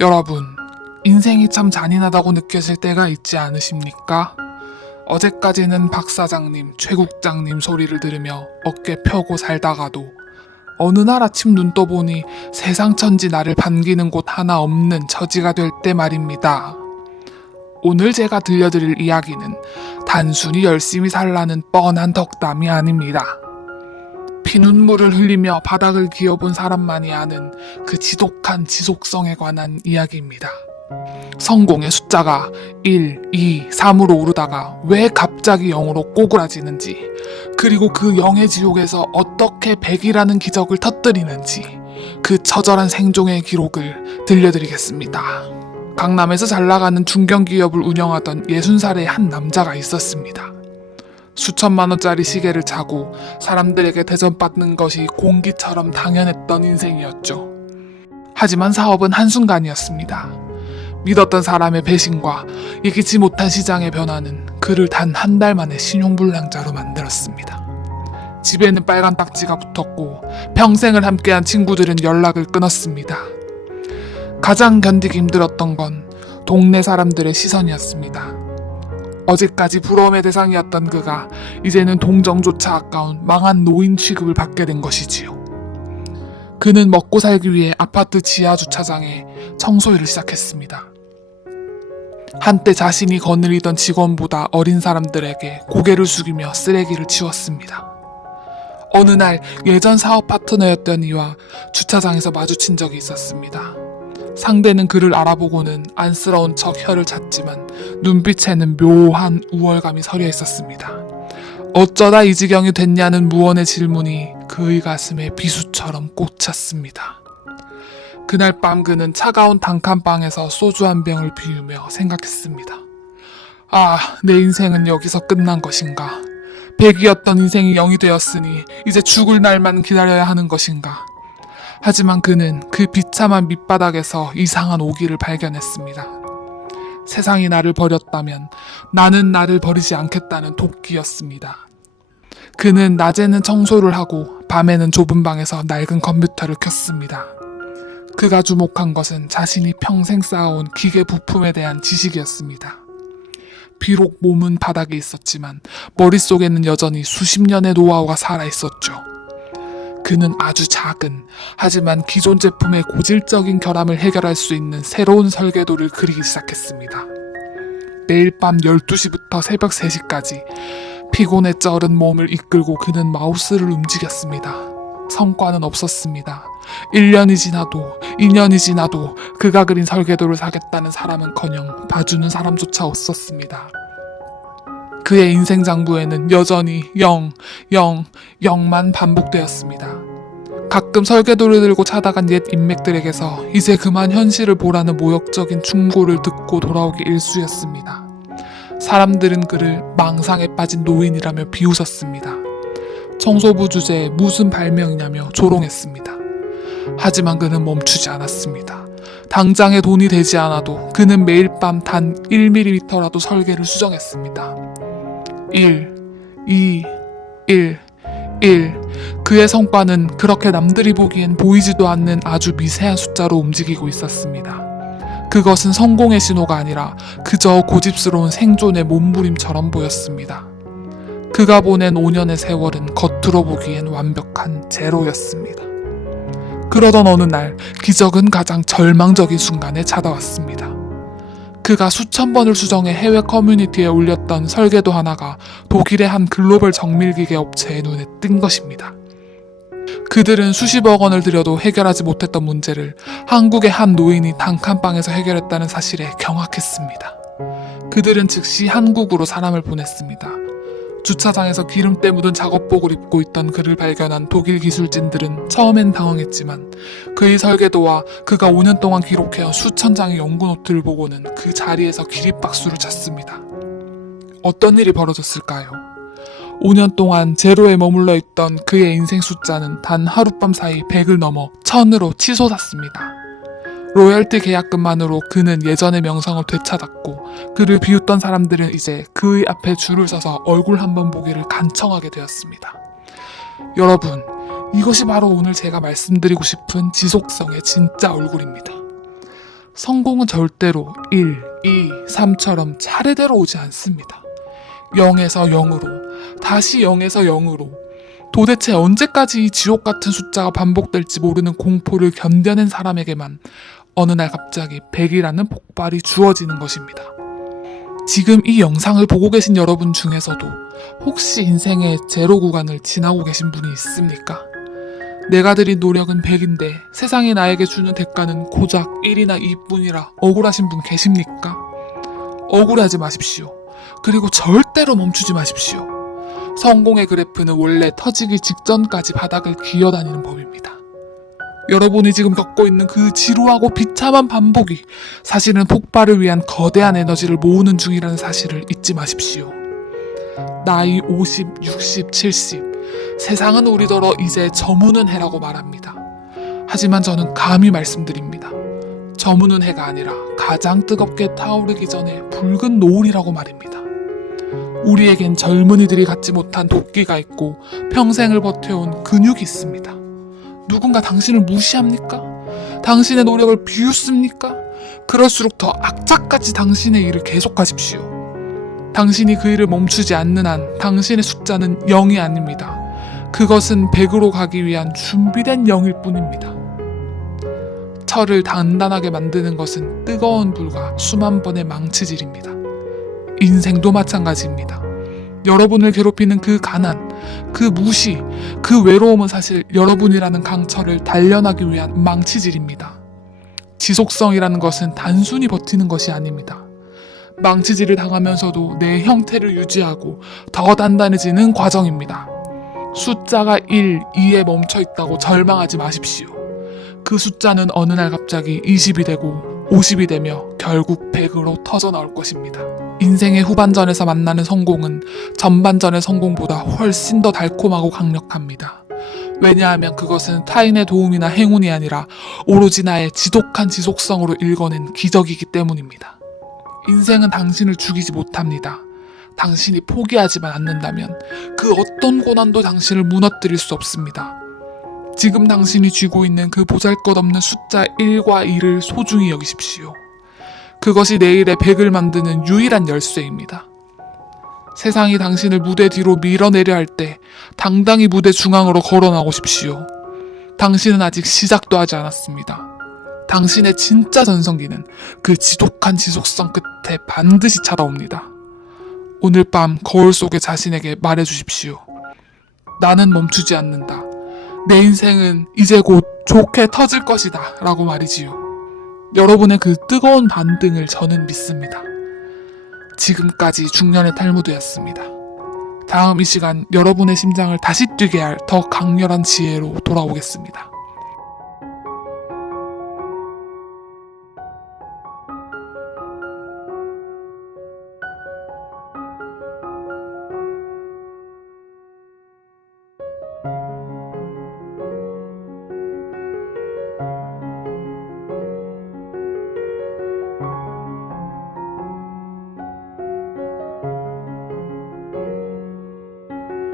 여러분, 인생이 참 잔인하다고 느껴질 때가 있지 않으십니까? 어제까지는 박사장님, 최국장님 소리를 들으며 어깨 펴고 살다가도 어느 날 아침 눈 떠보니 세상 천지 나를 반기는 곳 하나 없는 처지가 될 때 말입니다. 오늘 제가 들려드릴 이야기는 단순히 열심히 살라는 뻔한 덕담이 아닙니다. 피눈물을 흘리며 바닥을 기어본 사람만이 아는 그 지독한 지속성에 관한 이야기입니다. 성공의 숫자가 1, 2, 3으로 오르다가 왜 갑자기 0으로 꼬꾸라지는지, 그리고 그 0의 지옥에서 어떻게 100이라는 기적을 터뜨리는지, 그 처절한 생존의 기록을 들려드리겠습니다. 강남에서 잘나가는 중견기업을 운영하던 60살의 한 남자가 있었습니다. 수천만 원짜리 시계를 차고 사람들에게 대접받는 것이 공기처럼 당연했던 인생이었죠. 하지만 사업은 한순간이었습니다. 믿었던 사람의 배신과 이기지 못한 시장의 변화는 그를 단 한 달 만에 신용불량자로 만들었습니다. 집에는 빨간 딱지가 붙었고 평생을 함께한 친구들은 연락을 끊었습니다. 가장 견디기 힘들었던 건 동네 사람들의 시선이었습니다. 어제까지 부러움의 대상이었던 그가 이제는 동정조차 아까운 망한 노인 취급을 받게 된 것이지요. 그는 먹고 살기 위해 아파트 지하 주차장에 청소일을 시작했습니다. 한때 자신이 거느리던 직원보다 어린 사람들에게 고개를 숙이며 쓰레기를 치웠습니다. 어느 날 예전 사업 파트너였던 이와 주차장에서 마주친 적이 있었습니다. 상대는 그를 알아보고는 안쓰러운 척 혀를 찼지만 눈빛에는 묘한 우월감이 서려 있었습니다. 어쩌다 이 지경이 됐냐는 무언의 질문이 그의 가슴에 비수처럼 꽂혔습니다. 그날 밤 그는 차가운 단칸방에서 소주 한 병을 비우며 생각했습니다. 아, 내 인생은 여기서 끝난 것인가? 100이었던 인생이 0이 되었으니 이제 죽을 날만 기다려야 하는 것인가? 하지만 그는 그 비참한 밑바닥에서 이상한 오기를 발견했습니다. 세상이 나를 버렸다면 나는 나를 버리지 않겠다는 도끼였습니다. 그는 낮에는 청소를 하고 밤에는 좁은 방에서 낡은 컴퓨터를 켰습니다. 그가 주목한 것은 자신이 평생 쌓아온 기계 부품에 대한 지식이었습니다. 비록 몸은 바닥에 있었지만 머릿속에는 여전히 수십 년의 노하우가 살아있었죠. 그는 아주 작은, 하지만 기존 제품의 고질적인 결함을 해결할 수 있는 새로운 설계도를 그리기 시작했습니다. 매일 밤 12시부터 새벽 3시까지 피곤에 쩔은 몸을 이끌고 그는 마우스를 움직였습니다. 성과는 없었습니다. 1년이 지나도 2년이 지나도 그가 그린 설계도를 사겠다는 사람은커녕 봐주는 사람조차 없었습니다. 그의 인생 장부에는 여전히 0, 0, 0만 반복되었습니다. 가끔 설계도를 들고 찾아간 옛 인맥들에게서 이제 그만 현실을 보라는 모욕적인 충고를 듣고 돌아오기 일쑤였습니다. 사람들은 그를 망상에 빠진 노인이라며 비웃었습니다. 청소부 주제에 무슨 발명이냐며 조롱했습니다. 하지만 그는 멈추지 않았습니다. 당장에 돈이 되지 않아도 그는 매일 밤 단 1mm라도 설계를 수정했습니다. 1, 2, 1, 1. 그의 성과는 그렇게 남들이 보기엔 보이지도 않는 아주 미세한 숫자로 움직이고 있었습니다. 그것은 성공의 신호가 아니라 그저 고집스러운 생존의 몸부림처럼 보였습니다. 그가 보낸 5년의 세월은 겉으로 보기엔 완벽한 제로였습니다. 그러던 어느 날 기적은 가장 절망적인 순간에 찾아왔습니다. 그가 수천 번을 수정해 해외 커뮤니티에 올렸던 설계도 하나가 독일의 한 글로벌 정밀기계 업체의 눈에 띈 것입니다. 그들은 수십억 원을 들여도 해결하지 못했던 문제를 한국의 한 노인이 단칸방에서 해결했다는 사실에 경악했습니다. 그들은 즉시 한국으로 사람을 보냈습니다. 주차장에서 기름때 묻은 작업복을 입고 있던 그를 발견한 독일 기술진들은 처음엔 당황했지만 그의 설계도와 그가 5년 동안 기록해온 수천 장의 연구노트를 보고는 그 자리에서 기립박수를 쳤습니다. 어떤 일이 벌어졌을까요? 5년 동안 제로에 머물러 있던 그의 인생 숫자는 단 하룻밤 사이 100을 넘어 1000으로 치솟았습니다. 로열티 계약금만으로 그는 예전의 명성을 되찾았고 그를 비웃던 사람들은 이제 그의 앞에 줄을 서서 얼굴 한번 보기를 간청하게 되었습니다. 여러분, 이것이 바로 오늘 제가 말씀드리고 싶은 지속성의 진짜 얼굴입니다. 성공은 절대로 1, 2, 3처럼 차례대로 오지 않습니다. 0에서 0으로, 다시 0에서 0으로. 도대체 언제까지 이 지옥 같은 숫자가 반복될지 모르는 공포를 견뎌낸 사람에게만 어느 날 갑자기 100이라는 복발이 주어지는 것입니다. 지금 이 영상을 보고 계신 여러분 중에서도 혹시 인생의 제로 구간을 지나고 계신 분이 있습니까? 내가 들인 노력은 100인데 세상이 나에게 주는 대가는 고작 1이나 2뿐이라 억울하신 분 계십니까? 억울하지 마십시오. 그리고 절대로 멈추지 마십시오. 성공의 그래프는 원래 터지기 직전까지 바닥을 기어다니는 법입니다. 여러분이 지금 겪고 있는 그 지루하고 비참한 반복이 사실은 폭발을 위한 거대한 에너지를 모으는 중이라는 사실을 잊지 마십시오. 나이 50, 60, 70 세상은 우리더러 이제 저무는 해라고 말합니다. 하지만 저는 감히 말씀드립니다. 저무는 해가 아니라 가장 뜨겁게 타오르기 전에 붉은 노을이라고 말입니다. 우리에겐 젊은이들이 갖지 못한 도끼가 있고 평생을 버텨온 근육이 있습니다. 누군가 당신을 무시합니까? 당신의 노력을 비웃습니까? 그럴수록 더 악착같이 당신의 일을 계속하십시오. 당신이 그 일을 멈추지 않는 한 당신의 숫자는 0이 아닙니다. 그것은 100으로 가기 위한 준비된 0일 뿐입니다. 철을 단단하게 만드는 것은 뜨거운 불과 수만 번의 망치질입니다. 인생도 마찬가지입니다. 여러분을 괴롭히는 그 가난, 그 무시, 그 외로움은 사실 여러분이라는 강철을 단련하기 위한 망치질입니다. 지속성이라는 것은 단순히 버티는 것이 아닙니다. 망치질을 당하면서도 내 형태를 유지하고 더 단단해지는 과정입니다. 숫자가 1, 2에 멈춰 있다고 절망하지 마십시오. 그 숫자는 어느 날 갑자기 20이 되고 50이 되며 결국 100으로 터져 나올 것입니다. 인생의 후반전에서 만나는 성공은 전반전의 성공보다 훨씬 더 달콤하고 강력합니다. 왜냐하면 그것은 타인의 도움이나 행운이 아니라 오로지 나의 지독한 지속성으로 일궈낸 기적이기 때문입니다. 인생은 당신을 죽이지 못합니다. 당신이 포기하지만 않는다면 그 어떤 고난도 당신을 무너뜨릴 수 없습니다. 지금 당신이 쥐고 있는 그 보잘것없는 숫자 1과 2를 소중히 여기십시오. 그것이 내일의 100을 만드는 유일한 열쇠입니다. 세상이 당신을 무대 뒤로 밀어내려 할 때 당당히 무대 중앙으로 걸어 나오십시오. 당신은 아직 시작도 하지 않았습니다. 당신의 진짜 전성기는 그 지독한 지속성 끝에 반드시 찾아옵니다. 오늘 밤 거울 속의 자신에게 말해주십시오. 나는 멈추지 않는다. 내 인생은 이제 곧 좋게 터질 것이다 라고 말이지요. 여러분의 그 뜨거운 반등을 저는 믿습니다. 지금까지 중년의 탈무드였습니다. 다음 이 시간 여러분의 심장을 다시 뛰게 할 더 강렬한 지혜로 돌아오겠습니다.